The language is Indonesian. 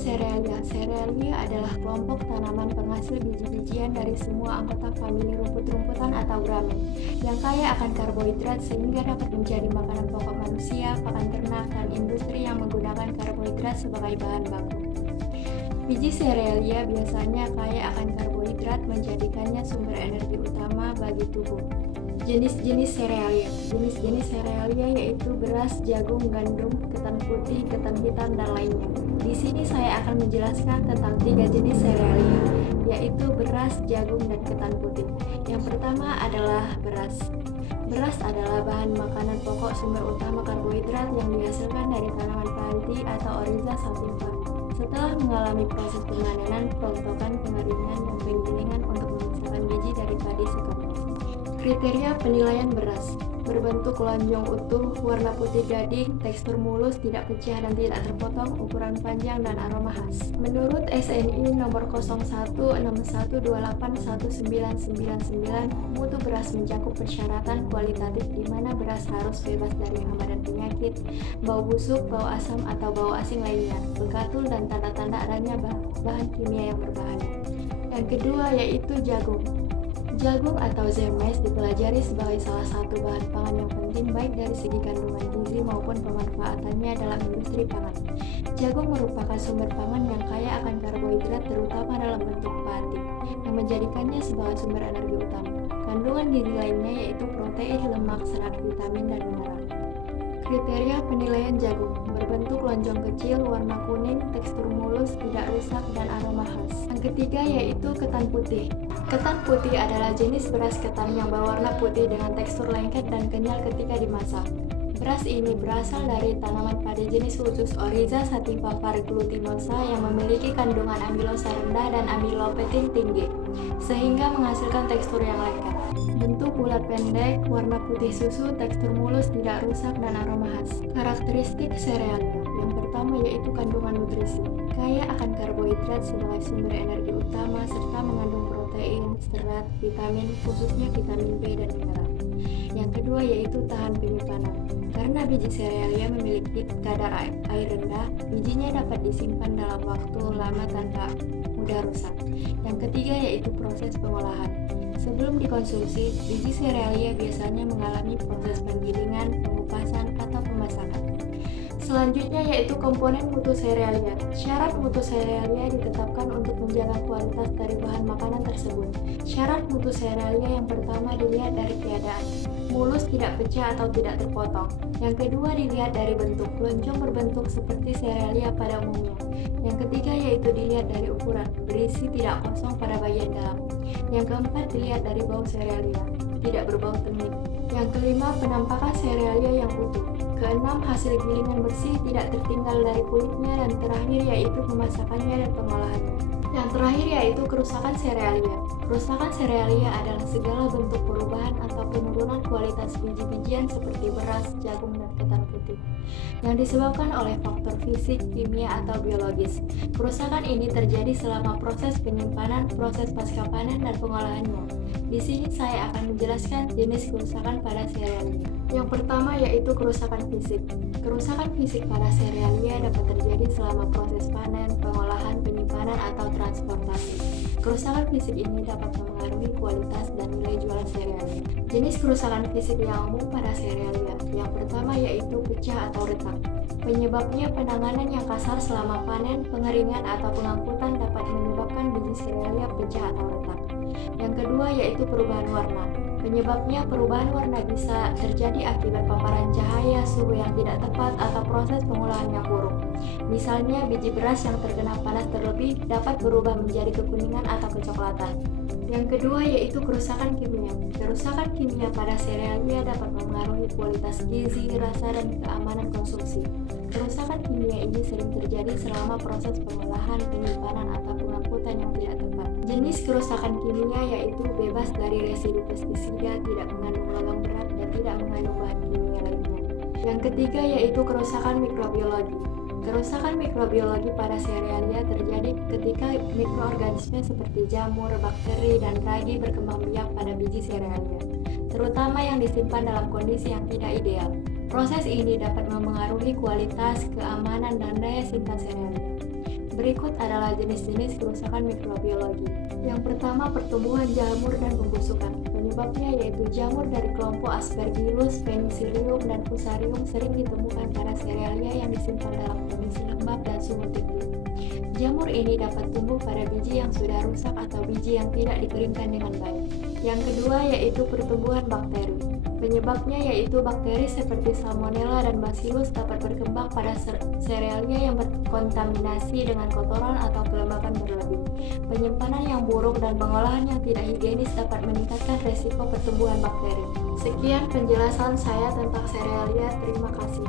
serealia. Serealia adalah kelompok tanaman penghasil biji-bijian dari semua anggota famili rumput-rumputan atau gramen yang kaya akan karbohidrat sehingga dapat menjadi makanan pokok manusia, pakan ternak, dan industri yang menggunakan karbohidrat sebagai bahan baku. Biji serealia biasanya kaya akan karbohidrat menjadikannya sumber energi utama bagi tubuh. Jenis-jenis serealia. Jenis-jenis serealia yaitu beras, jagung, gandum, ketan putih, ketan hitam, dan lainnya. Di sini saya akan menjelaskan tentang 3 jenis serealia, yaitu beras, jagung, dan ketan putih. Yang pertama adalah beras. Beras adalah bahan makanan pokok sumber utama karbohidrat yang dihasilkan dari tanaman padi atau Oryza sativa. Setelah mengalami proses pemanenan, perontokan, pengeringan, dan penggilingan untuk memisahkan biji dari padi sekam. Kriteria penilaian beras: berbentuk lonjong utuh, warna putih gading, tekstur mulus, tidak pecah dan tidak terpotong, ukuran panjang, dan aroma khas. Menurut SNI nomor 0161281999, mutu beras mencakup persyaratan kualitatif di mana beras harus bebas dari hama dan penyakit, bau busuk, bau asam atau bau asing lainnya, bekatul, dan tanda-tanda adanya bahan kimia yang berbahaya. Yang kedua yaitu jagung. Jagung atau zemes dipelajari sebagai salah satu bahan pangan yang penting baik dari segi kandungan gizi maupun pemanfaatannya dalam industri pangan. Jagung merupakan sumber pangan yang kaya akan karbohidrat terutama dalam bentuk pati, yang menjadikannya sebagai sumber energi utama. Kandungan gizi lainnya yaitu protein, lemak, serat, vitamin, dan mineral. Kriteria penilaian jagung: berbentuk lonjong kecil, warna kuning, tekstur mulus, tidak rusak, dan aroma khas. Yang ketiga yaitu ketan putih. Ketan putih adalah jenis beras ketan yang berwarna putih dengan tekstur lengket dan kenyal ketika dimasak. Beras ini berasal dari tanaman padi jenis khusus Oryza sativa glutinosa yang memiliki kandungan amilosa rendah dan amilopektin tinggi, sehingga menghasilkan tekstur yang lengket. Bentuk bulat pendek, warna putih susu, tekstur mulus, tidak rusak, dan aroma khas. Karakteristik serealia. Yang pertama yaitu kandungan nutrisi. Kaya akan karbohidrat sebagai sumber energi utama serta mengandung protein, serat, vitamin, khususnya vitamin B dan mineral. Yang kedua yaitu tahan penyimpanan. Karena biji serealia memiliki kadar air rendah, bijinya dapat disimpan dalam waktu lama tanpa mudah rusak. Yang ketiga yaitu proses pengolahan. Sebelum dikonsumsi, biji serealia biasanya mengalami proses penggilingan, pengupasan, atau pemasakan. Selanjutnya yaitu komponen mutu serealia. Syarat mutu serealia ditetapkan untuk menjaga kualitas dari bahan makanan tersebut. Syarat mutu serealia yang pertama dilihat dari keadaan. Mulus, tidak pecah atau tidak terpotong. Yang kedua dilihat dari bentuk. Lonjong berbentuk seperti serealia pada umumnya. Yang ketiga yaitu dilihat dari ukuran. Berisi tidak kosong pada bagian dalam. Yang keempat dilihat dari bau serealia. Tidak berbau temik. Yang kelima penampakan serealia yang utuh. Keenam, hasil gilingan bersih tidak tertinggal dari kulitnya, dan terakhir yaitu pemasakannya dan pengolahannya. Yang terakhir yaitu kerusakan serealia. Kerusakan serealia adalah segala bentuk perubahan atau penurunan kualitas biji-bijian seperti beras, jagung, dan ketan putih yang disebabkan oleh faktor fisik, kimia, atau biologis. Kerusakan ini terjadi selama proses penyimpanan, proses pasca panen, dan pengolahannya. Di sini saya akan menjelaskan jenis kerusakan pada serealia. Yang pertama yaitu kerusakan fisik. Kerusakan fisik pada serealia dapat terjadi selama proses panen, pengolahan, penyimpanan, atau transportasi. Kerusakan fisik ini dapat mempengaruhi kualitas dan nilai jual serealia. Jenis kerusakan fisik yang umum pada serealia. Yang pertama yaitu pecah atau retak. Penyebabnya penanganan yang kasar selama panen, pengeringan, atau pengangkutan dapat menyebabkan biji serealia pecah atau retak. Yang kedua yaitu perubahan warna. Penyebabnya perubahan warna bisa terjadi akibat paparan cahaya, suhu yang tidak tepat, atau proses pengolahan yang buruk. Misalnya, biji beras yang terkena panas terlebih dapat berubah menjadi kekuningan atau kecoklatan. Yang kedua yaitu kerusakan kimia. Kerusakan kimia pada serealia dapat mempengaruhi kualitas gizi, rasa, dan keamanan konsumsi. Kerusakan kimia ini sering terjadi selama proses pengolahan, penyimpanan, atau pengangkutan yang tidak tepat. Jenis kerusakan kimia yaitu bebas dari residu pestisida, tidak mengandung logam berat, dan tidak mengandung bahan kimia lainnya. Yang ketiga yaitu kerusakan mikrobiologi. Kerusakan mikrobiologi pada serealia terjadi ketika mikroorganisme seperti jamur, bakteri, dan ragi berkembang biak pada biji serealia, terutama yang disimpan dalam kondisi yang tidak ideal. Proses ini dapat mempengaruhi kualitas, keamanan, dan daya simpan serealia. Berikut adalah jenis-jenis kerusakan mikrobiologi. Yang pertama, pertumbuhan jamur dan pembusukan. Penyebabnya yaitu jamur dari kelompok Aspergillus, Penicillium, dan Fusarium sering ditemukan pada serealia yang disimpan dalam kondisi lembab dan suhu tinggi. Jamur ini dapat tumbuh pada biji yang sudah rusak atau biji yang tidak dikeringkan dengan baik. Yang kedua yaitu pertumbuhan bakteri. Penyebabnya yaitu bakteri seperti Salmonella dan Bacillus dapat berkembang pada serealia yang berkontaminasi dengan kotoran atau kelembapan berlebih. Penyimpanan yang buruk dan pengolahan yang tidak higienis dapat meningkatkan resiko pertumbuhan bakteri. Sekian penjelasan saya tentang serealia. Terima kasih.